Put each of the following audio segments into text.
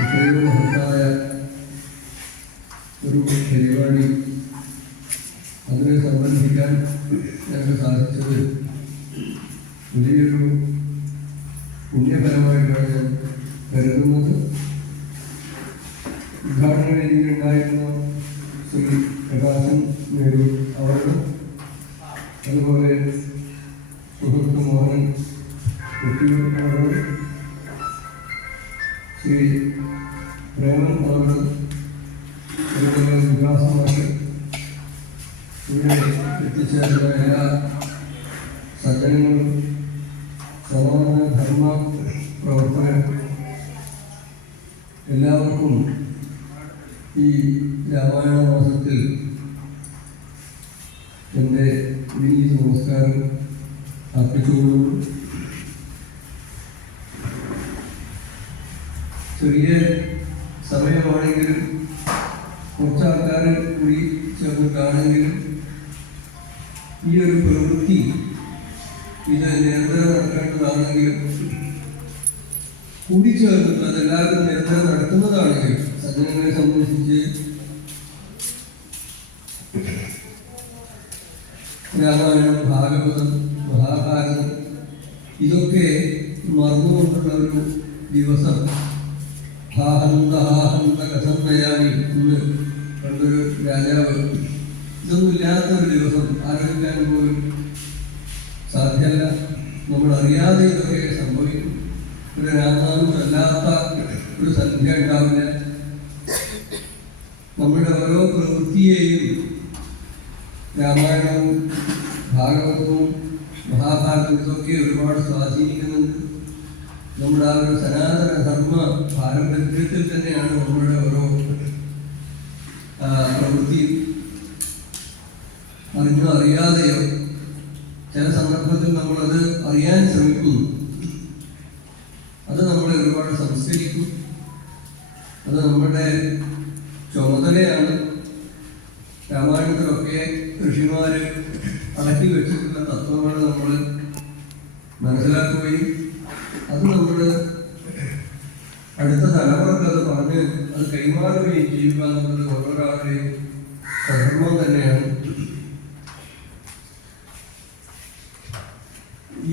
ഇത്രയും മഹത്തായ ഒരു പരിപാടി അതിനെ സംബന്ധിക്കാൻ ഞങ്ങൾക്ക് സാധിച്ചത് വലിയൊരു പുണ്യപരമായിട്ടാണ് ഞാൻ കരുതുന്നത്. ഉദ്ഘാടന വേദിയിലുണ്ടായിരുന്ന ശ്രീ പ്രകാശൻ നേരു അവർക്ക്, അതുപോലെ സുഹൃത്ത് മോഹൻ കുട്ടികൾ, ശ്രീ പ്രേമൻ അവർ, അതുപോലെ വികാസമാക്കി ഇവിടെ എത്തിച്ചേർന്ന എല്ലാ സജ്ജനങ്ങളും, സമാധാന ധർമ്മ പ്രവർത്തകർ, എല്ലാവർക്കും ഈ രാമായണ മാസത്തിൽ എൻ്റെ വിനീത നമസ്കാരം അർപ്പിച്ചുകൊള്ളുന്നു. ചെറിയ സമയമാണെങ്കിലും കുറച്ചാൾക്കാർ കൂടി ചേർന്നിട്ടാണെങ്കിലും ഈ ഒരു പ്രവൃത്തി ഇത് നിരന്തരം നടക്കേണ്ടതാണെങ്കിലും കൂടിച്ചേർന്നിട്ട് അതെല്ലാവരും നിരന്തരം നടത്തുന്നതാണെങ്കിലും സജ്ജനങ്ങളെ സംബന്ധിച്ച് രാമായണം, ഭാഗവതം, മഹാഭാരതം ഇതൊക്കെ മറന്നുകൊണ്ടുള്ള ഒരു ദിവസം, ഹാഹന്ത ഹാഹന്ത കഥം നയാമി എന്ന് പണ്ടൊരു രാജാവ്, ഇതൊന്നും ഇല്ലാത്ത ഒരു ദിവസം ആലോചിക്കാൻ പോലും സാധ്യമല്ല. നമ്മളറിയാതെ ഇതൊക്കെ സംഭവിക്കും. ഒരു രാമായണം ചൊല്ലാത്ത ഒരു സന്ധ്യ ഉണ്ടാവില്ല. നമ്മുടെ ഓരോ പ്രവൃത്തിയെയും രാമായണവും ഭാഗവതവും മഹാഭാരതവും ഇതൊക്കെ ഒരുപാട് സ്വാധീനിക്കുന്നുണ്ട്. നമ്മുടെ ആ ഒരു സനാതന ധർമ്മ പാരമ്പര്യത്തിൽ തന്നെയാണ് നമ്മളുടെ ഓരോ പ്രവൃത്തിയും. അറിഞ്ഞോ അറിയാതെയോ ചില സന്ദർഭത്തിൽ നമ്മളത് അറിയാൻ ശ്രമിക്കുന്നു. അത് നമ്മളെ ഒരുപാട് സംസ്കരിക്കും. അത് നമ്മുടെ ചുമതലയാണ്. രാമായണത്തിലൊക്കെ ഋഷിമാര് അടക്കി വെച്ചിട്ടുള്ള തത്വങ്ങൾ നമ്മൾ മനസ്സിലാക്കുകയും അത് നമ്മൾ അടുത്ത തലമുറക്ക് അത് പറഞ്ഞ് അത് കൈമാറുകയും ചെയ്യുക എന്നുള്ളത് ഓരോരാളുടെയും ധർമ്മം തന്നെയാണ്.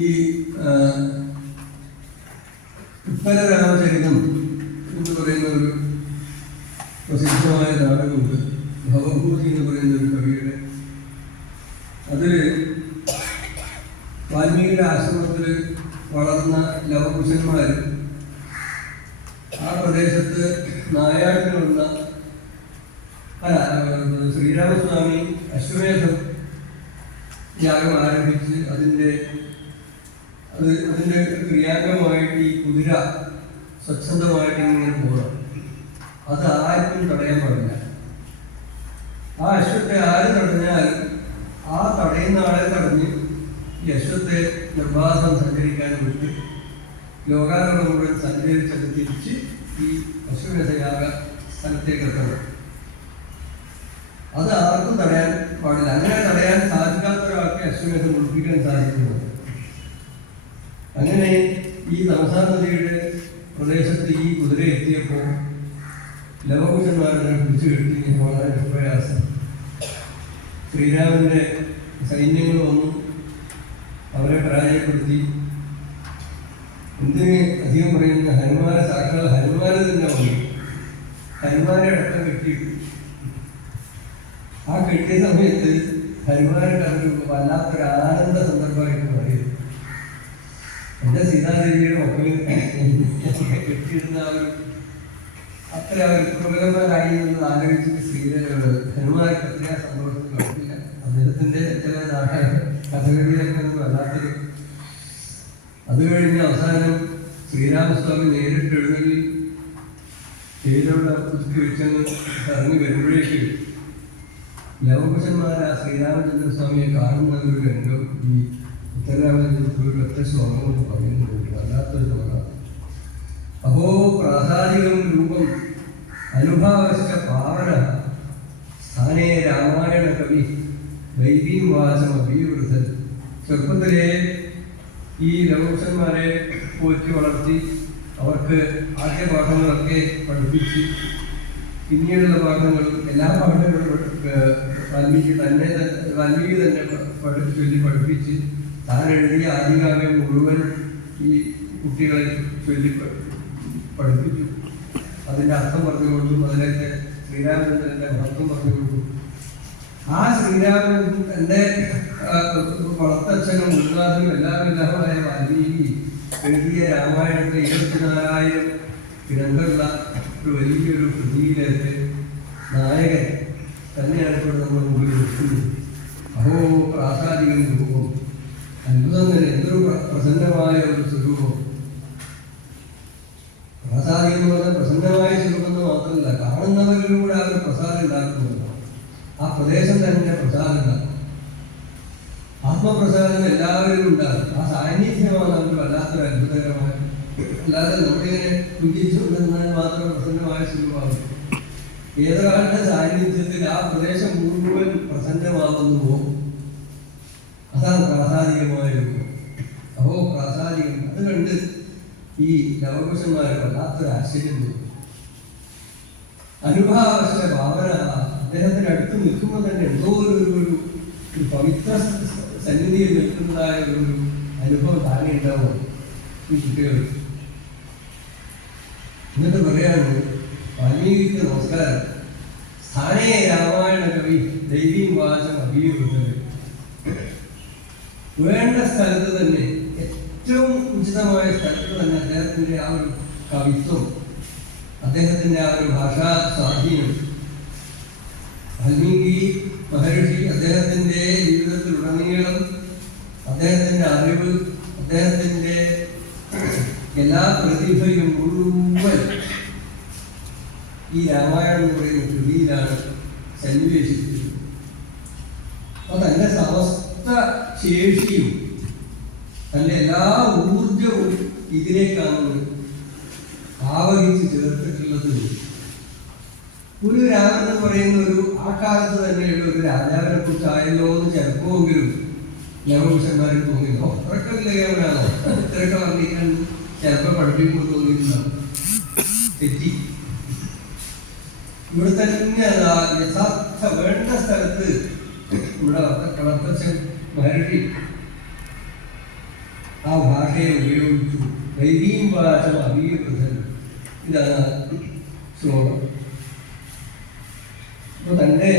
ഈ ഉത്തരരാമചരിതം എന്ന് പറയുന്ന ഒരു പ്രസിദ്ധമായ നാടകമുണ്ട്. ഭവഭൂതി എന്ന് പറയുന്ന ഒരു കവിയുടെ. അത് വാൽമീകിയുടെ ആശ്രമത്തിൽ വളർന്ന ലവകുശന്മാർ ആ പ്രദേശത്ത് നായാട്ടിനുള്ള ശ്രീരാമസ്വാമി അശ്വമേധം യാഗം ആരംഭിച്ച് അതിൻ്റെ ക്രിയാംഗമായിട്ട് ഈ കുതിര സ്വച്ഛന്തമായിട്ട് ഇങ്ങനെ പോകണം. അത് ആർക്കും തടയാൻ പാടില്ല. ആ അശ്വത്തെ ആര് തടഞ്ഞാലും ആ തടയുന്ന ആളെ തടഞ്ഞ് ഈ അശ്വത്തെ നിർബാധം സഞ്ചരിക്കാൻ വിട്ട് ലോകാലോകം മുഴുവൻ സഞ്ചരിച്ചത് തിരിച്ച് ഈ അശ്വമേധയാഗ സ്ഥലത്തേക്ക് എത്തണം. അത് ആർക്കും തടയാൻ പാടില്ല. അങ്ങനെ തടയാൻ സാധിക്കാത്ത ഒരാൾക്ക് അശ്വമേധം ഒളിപ്പിക്കാൻ സാധിക്കുന്നത്. അങ്ങനെ ഈ തമസാ നദിയുടെ പ്രദേശത്ത് ഈ കുതിര എത്തിയപ്പോൾ ലവകുശന്മാരെ പിടിച്ചു കെട്ടി വളരെ പ്രയാസം. ശ്രീരാമന്റെ സൈന്യങ്ങൾ വന്നു അവരെ പരാജയപ്പെടുത്തി. എന്തിന് അധികം പറയുന്ന ഹനുമാനെ സാക്ഷാൽ ഹനുമാനെ തന്നെ വന്നു. ഹനുമാനെ അടക്കം കെട്ടിയിട്ടു. ആ കെട്ടിയ സമയത്ത് ഹനുമാനെ കണ്ടു വല്ലാത്തൊരു ആനന്ദ സന്ദർഭമായിട്ട് മാറിയത്. എൻ്റെ സീതാദേവിയുടെ മക്കളിൽ കെട്ടിയിരുന്ന ആ ഒരു അത്ര അവർ പ്രബലന്മാരായി എന്നത് ആലോചിച്ചിട്ട് ഹനുമാനക്ക് അത്രയും സന്തോഷത്തിൽ കുഴപ്പമില്ല. അദ്ദേഹത്തിൻ്റെ ചില കഥകളിലൊക്കെ വല്ലാത്തൊരു. അത് കഴിഞ്ഞ് അവസാനം ശ്രീരാമസ്വാമി നേരിട്ട് എഴുന്നള്ളി തേയിലവിടെ പുതുക്കി വെച്ചെന്ന് ഇറങ്ങി വരുമ്പോഴേക്ക് ലവകുശന്മാർ ആ ശ്രീരാമചന്ദ്രസ്വാമിയെ കാണുന്ന ഒരു രംഗം ഈ ഉത്തരരാമചന്ദ്രത്തിൽ ഒരു ഒറ്റ ശ്ലോകം കൊണ്ട് പറയുന്നുണ്ട്. വല്ലാത്തൊരു ശ്ലോകം. അഹോ പ്രാസാദികം രൂപം അനുഭാവശ്ച പാവന സ്ഥാനേ രാമായണ കവി വൈദ്യം വാചം അഭിവൃദ്ധൻ. ചെറുപ്പത്തിലെ ഈ ലവകുശന്മാരെ പോറ്റി വളർത്തി അവർക്ക് ആദ്യ പാഠങ്ങളൊക്കെ പഠിപ്പിച്ച് പിന്നീടുള്ള പാഠങ്ങളും എല്ലാ പാഠങ്ങളും വാൽമീകി തന്നെ ചൊല്ലി പഠിപ്പിച്ച് താൻ എഴുതിയ ആദികാവ്യം മുഴുവൻ ഈ കുട്ടികളെ ചൊല്ലി പഠിപ്പിച്ചു. അതിൻ്റെ അർത്ഥം പറഞ്ഞുകൊണ്ടും അതിലൊക്കെ ശ്രീരാമചന്ദ്രൻ്റെ മഹത്വം പറഞ്ഞുകൊണ്ടും ആ ശ്രീരാമചന്ദ്രൻ്റെ വളർത്തച്ഛനും ഉദ്ഘാടനും എല്ലാമായ വാൽമീകി എഴുതിയ രാമായണത്തെ 24,000 ഗ്രന്ഥമുള്ള ഒരു വലിയൊരു കൃതിയിലേക്ക് നായകൻ തന്നെയാണ് ഇപ്പോൾ നമ്മൾ മുമ്പിൽ നിൽക്കുന്നത്. അഹോ പ്രാസാദികം രൂപം, അത്ഭുതം തന്നെ, എന്തൊരു പ്രസന്നമായ ഒരു സ്വരൂപം. പ്രാസാദികം എന്ന് പറഞ്ഞാൽ പ്രസന്നമായ സ്വരൂപം എന്ന് മാത്രമല്ല, കാണുന്നവരിലൂടെ ആ ഒരു പ്രസാദം ഉണ്ടാക്കുന്നത്. ആ പ്രദേശം തന്നെ പ്രസാദം ഉണ്ടാക്കും. ആത്മപ്രസാദം എല്ലാവരിലും ഉണ്ടാകും. ആ സാന്നിധ്യമാണ് നമുക്ക് വല്ലാത്തൊരു അത്ഭുതകരമായ. അല്ലാതെ നമ്മളിങ്ങനെ പുഞ്ചിച്ചുകൊണ്ടിരുന്നാൽ മാത്രം പ്രസന്നമായ സ്വരൂപമാകും. ഏതൊരാളുടെ സാന്നിധ്യത്തിൽ ആ പ്രദേശം മുഴുവൻ പ്രസന്നമാകുന്നുവോ അതാണ് പ്രാസാദികമായ രൂപം. അപ്പോ പ്രാസാദികം അത് കണ്ട് ഈ ലവകുശന്മാരെ വല്ലാത്തൊരു ആശ്ചര്യം തോന്നും. അനുഭാവശ ഭാവന അദ്ദേഹത്തിന് അടുത്ത് നിൽക്കുമ്പോൾ തന്നെ എന്തോ ഒരു പവിത്ര സന്നിധിയിൽ നിൽക്കുന്നതായ ഒരു അനുഭവം താനെ ഉണ്ടാവും ഈ കുട്ടികൾ. എന്നിട്ട് പറയാണ് വാൽമീകിക്ക് നമസ്കാരം. സ്ഥാനേ രാമായണ കവി ദൈവീം വാചം അഭിയുദ്ധത്. വേണ്ട സ്ഥലത്ത് തന്നെ, ഏറ്റവും ഉചിതമായ സ്ഥലത്ത് തന്നെ അദ്ദേഹത്തിൻ്റെ ആ ഒരു കവിത്വം, അദ്ദേഹത്തിൻ്റെ ആ ഒരു ഭാഷാ സ്വാധീനം, വാൽമീകി മഹർഷി അദ്ദേഹത്തിൻ്റെ ജീവിതത്തിലുടനീളം അദ്ദേഹത്തിൻ്റെ അറിവ്, അദ്ദേഹത്തിൻ്റെ എല്ലാ പ്രതിഭയും മുഴുവൻ ഈ രാമായണം എന്ന് പറയുന്ന കൃതിയിലാണ് സന്നിവേശിച്ചിരിക്കുന്നത്. അപ്പോൾ തൻ്റെ സമസ്ത ശേഷിയും തൻ്റെ എല്ലാ ഊർജവും ഇതിലേക്കാണ് ആവഹിച്ച് ചേർത്തിട്ടുള്ളത്. ഒരു രാമൻ എന്ന് പറയുന്ന ആ കാലത്ത് തന്നെയുള്ള ഒരു രാജാവിനെ കുറിച്ചായല്ലോ എന്ന് ചിലപ്പോഴെങ്കിലും ലവകുശന്മാർക്ക് തോന്നിയിരുന്നോ? അത്രയ്ക്ക് വിലകരനാണോ? ഇത്രയൊക്കെ വർണ്ണിക്കാൻ ചിലപ്പോൾ പഠിപ്പിക്കുമ്പോൾ തോന്നിയിട്ടുണ്ടാവും. തെറ്റി. ഇവിടെ തന്നെ യഥാർത്ഥ വേണ്ട സ്ഥലത്ത് ഇവിടെ വളർത്തച്ഛൻ മഹർഷി ആ ഭാഷയെ ഉപയോഗിച്ചു. ദൈവീം വാചം അഭിയുദ്ധൻ. ഇതാണ് ശ്ലോകം. അപ്പോൾ തൻ്റെ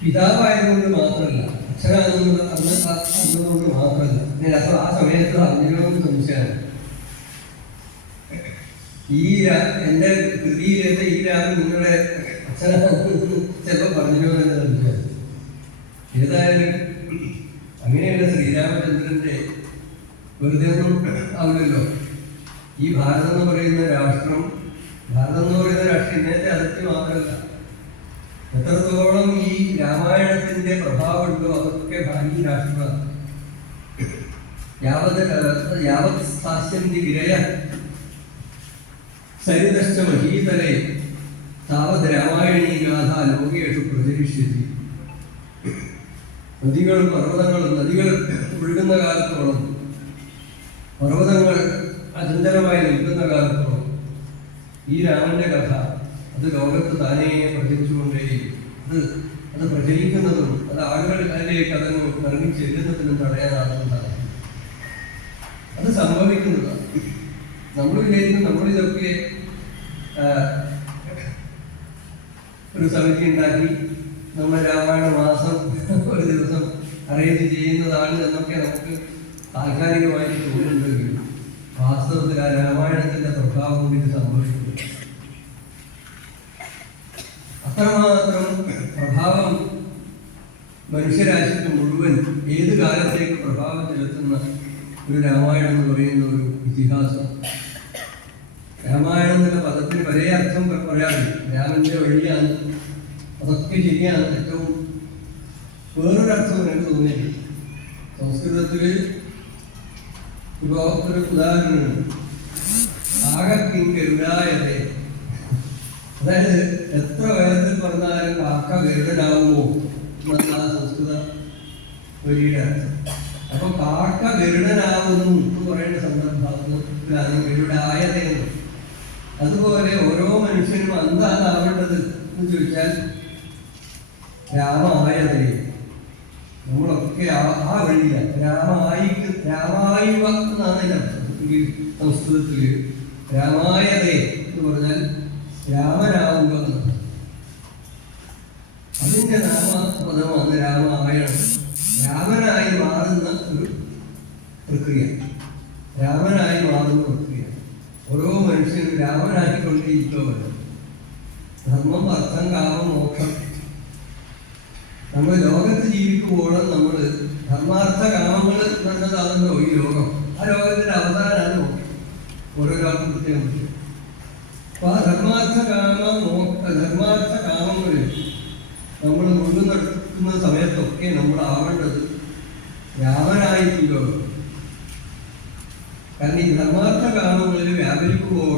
പിതാവായതുകൊണ്ട് മാത്രമല്ല, അച്ഛനാകുന്നത് അറിഞ്ഞതുകൊണ്ട് മാത്രമല്ല, അപ്പോൾ ആ സമയത്ത് അറിഞ്ഞിരുന്ന സംശയമാണ്. എൻ്റെ കൃതിയിലെത്തെ ഈ രാമൻ നിങ്ങളുടെ അച്ഛനാകുന്നത് ചിലപ്പോൾ പറഞ്ഞിരുന്നോ എന്ന് സംശയം. ഏതായാലും അങ്ങനെയുള്ള ശ്രീരാമചന്ദ്രൻ്റെ വെറുതെ ഒന്നും ആവില്ലല്ലോ. ഈ ഭാരതം എന്ന് പറയുന്ന രാഷ്ട്രം, ഇന്നത്തെ അതിർത്തി മാത്രമല്ല, എത്രത്തോളം ഈ രാമായണത്തിന്റെ പ്രഭാവമുണ്ടോ അതൊക്കെ ഭാവി രാഷ്ട്രമാണ്. യാവത് സ്ഥാസ്യന്തി വിരയ സരിതശ്ച മഹീതലേ താവത് രാമായണീ ഗാഥ ലോകേഷു പ്രചരിഷ്യതി. നദികൾ ഒഴുകുന്ന കാലത്തോളം, പർവ്വതങ്ങൾ അചഞ്ചലമായി നിൽക്കുന്ന കാലത്തോളം ഈ രാമന്റെ കഥ അത് ലോകത്ത് താനേ പ്രചരിച്ചുകൊണ്ടേയിരിക്കും. അത് പ്രചരിക്കുന്നതും അത് ആളുകളിലേക്ക് അതിന് ഇറങ്ങി ചെല്ലുന്നതിനും തടയാനാകുന്നതാണ്. അത് സംഭവിക്കുന്നതാണ്. നമ്മൾ വിചാരിക്കും നമ്മളിതൊക്കെ ഒരു സമിതി ഉണ്ടാക്കി നമ്മൾ രാമായണ മാസം ഒരു ദിവസം അറേഞ്ച് ചെയ്യുന്നതാണ് എന്നൊക്കെ നമുക്ക് താൽക്കാലികമായിട്ട് തോന്നുന്നുണ്ടെങ്കിലും വാസ്തവത്തിൽ ആ രാമായണത്തിന്റെ പ്രഭാവം കൊണ്ട് ഇത് സംഭവിക്കുന്നു. അത്രമാത്രം പ്രഭാവം മനുഷ്യരാശിക്ക് മുഴുവൻ ഏത് കാലത്തേക്ക് പ്രഭാവം ചെലുത്തുന്ന ഒരു രാമായണം എന്ന് പറയുന്ന ഒരു ഇതിഹാസം. രാമായണം എന്ന പദത്തിന് പല അർത്ഥം പറയാറില്ല. രാമന്റെ വഴിയാണ്, അതൊക്കെ ശരിയാണ്. ഏറ്റവും വേറൊരർത്ഥം എനിക്ക് തോന്നിയില്ല. സംസ്കൃതത്തിൽ ഒരു ഉദാഹരണമുണ്ട്. ആകക്കിങ്കരുടായതേ. അതായത് എത്ര വേഗത്തിൽ പറഞ്ഞാലും കാക്ക ഗരുഡനാവുമോ എന്നതാണ് സംസ്കൃത വരിയുടെ അർത്ഥം. അപ്പൊ കാക്ക ഗരുഡനാവുന്നു എന്ന് പറയുന്ന സന്ദർഭത്തിലാണ് ഗരുഡായതയെന്ന്. അതുപോലെ ഓരോ മനുഷ്യനും എന്താണാവേണ്ടത് എന്ന് ചോദിച്ചാൽ രാമായതേ. നമ്മളൊക്കെ ആ വഴിയില്ല. രാമായുവ എന്നാണ് അതിൻ്റെ സംസ്കൃതത്തിൽ. രാമായതേ എന്ന് പറഞ്ഞാൽ രാമനാവുക എന്നാണ്. അതിൻ്റെ നാമപദമാണ് രാമായണം. രാമനായി മാറുന്ന ഒരു പ്രക്രിയ. രാമനായി മാറുന്ന പ്രക്രിയ ഓരോ മനുഷ്യനും രാമനാക്കിക്കൊണ്ടിരിക്കുകയാണ്. ധർമ്മം, അർത്ഥം, കാമം, മോക്ഷം. നമ്മൾ ലോകത്ത് ജീവിക്കുമ്പോഴും നമ്മൾ ധർമാർത്ഥ കാമങ്ങൾ എന്നതാണല്ലോ ഈ ലോകം. ആ ലോകത്തിന്റെ അവതാരമാണ് മോക്ഷം. ഓരോരാൾക്കും പ്രത്യേകം പറ്റും. അപ്പൊ ആ ധർമാർത്ഥ കാമങ്ങളിൽ നമ്മൾ മുഴുവൻ സമയത്തൊക്കെ നമ്മൾ ആവേണ്ടത് രാമനായിട്ടുണ്ടോ. കാരണം ഈ ധർമാർത്ഥ കാമങ്ങളിൽ വ്യാപരിക്കുമ്പോൾ